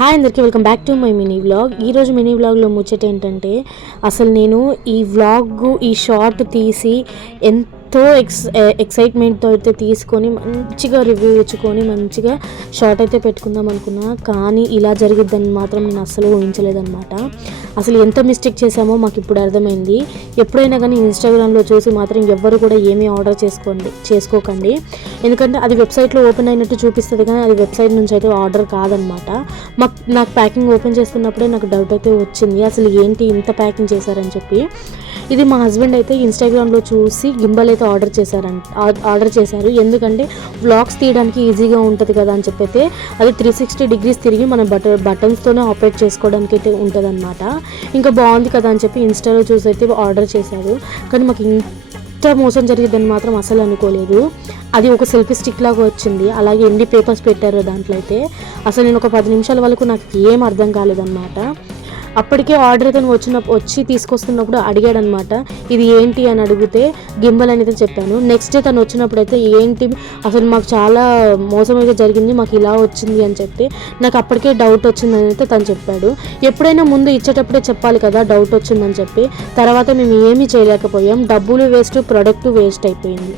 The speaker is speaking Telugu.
హాయ్ అందరికీ welcome back to my mini vlog. ఈరోజు మినీ వ్లాగ్లో ముచ్చట ఏంటంటే, అసలు నేను ఈ వ్లాగ్ ఈ షార్ట్ తీసి ఎంతో ఎక్సైట్మెంట్తో అయితే తీసుకొని మంచిగా రివ్యూ ఇచ్చుకొని మంచిగా షార్ట్ అయితే పెట్టుకుందాం అనుకున్నా. కానీ ఇలా జరిగిద్దని మాత్రం నేను అస్సలు ఊహించలేదన్నమాట. అసలు ఎంత మిస్టేక్ చేశామో మాకు ఇప్పుడు అర్థమైంది. ఎప్పుడైనా కానీ ఇన్స్టాగ్రామ్లో చూసి మాత్రం ఎవ్వరు కూడా ఏమీ ఆర్డర్ చేసుకోకండి. ఎందుకంటే అది వెబ్సైట్లో ఓపెన్ అయినట్టు చూపిస్తుంది, కానీ అది వెబ్సైట్ నుంచి అయితే ఆర్డర్ కాదనమాట. నాకు ప్యాకింగ్ ఓపెన్ చేస్తున్నప్పుడే నాకు డౌట్ అయితే వచ్చింది, అసలు ఏంటి ఇంత ప్యాకింగ్ చేశారని చెప్పి. ఇది మా హస్బెండ్ అయితే ఇన్స్టాగ్రామ్లో చూసి గింబల్ అయితే ఆర్డర్ చేశారు. ఎందుకంటే వ్లాగ్స్ తీయడానికి ఈజీగా ఉంటుంది కదా అని చెప్పైతే అది 360 degrees తిరిగి మన బటన్స్తోనే ఆపరేట్ చేసుకోవడానికి అయితే ఉంటుంది అనమాట. ఇంకా బాగుంది కదా అని చెప్పి ఇన్స్టాలో చూసి అయితే ఆర్డర్ చేశారు. కానీ మాకు ఇంత మోసం జరిగిద్దని మాత్రం అసలు అనుకోలేదు. అది ఒక సెల్ఫీ స్టిక్ లాగా వచ్చింది, అలాగే ఎన్ని పేపర్స్ పెట్టారో దాంట్లో అయితే అసలు నేను ఒక 10 నిమిషాల వరకు నాకు ఏం అర్థం కాలేదన్నమాట. అప్పటికే ఆర్డర్ అయితే వచ్చి తీసుకొస్తున్నప్పుడు అడిగాడనమాట, ఇది ఏంటి అని అడిగితే గింబల్ అనేది చెప్పాను. నెక్స్ట్ డే తను వచ్చినప్పుడు అయితే ఏంటి అసలు మాకు చాలా మోసం అయితే జరిగింది, మాకు ఇలా వచ్చింది అని చెప్తే నాకు అప్పటికే డౌట్ వచ్చిందని అయితే తను చెప్పాడు. ఎప్పుడైనా ముందు ఇచ్చేటప్పుడే చెప్పాలి కదా డౌట్ వచ్చిందని చెప్పి. తర్వాత మేము ఏమీ చేయలేకపోయాం, డబ్బులు వేస్ట్, ప్రొడక్ట్ వేస్ట్ అయిపోయింది.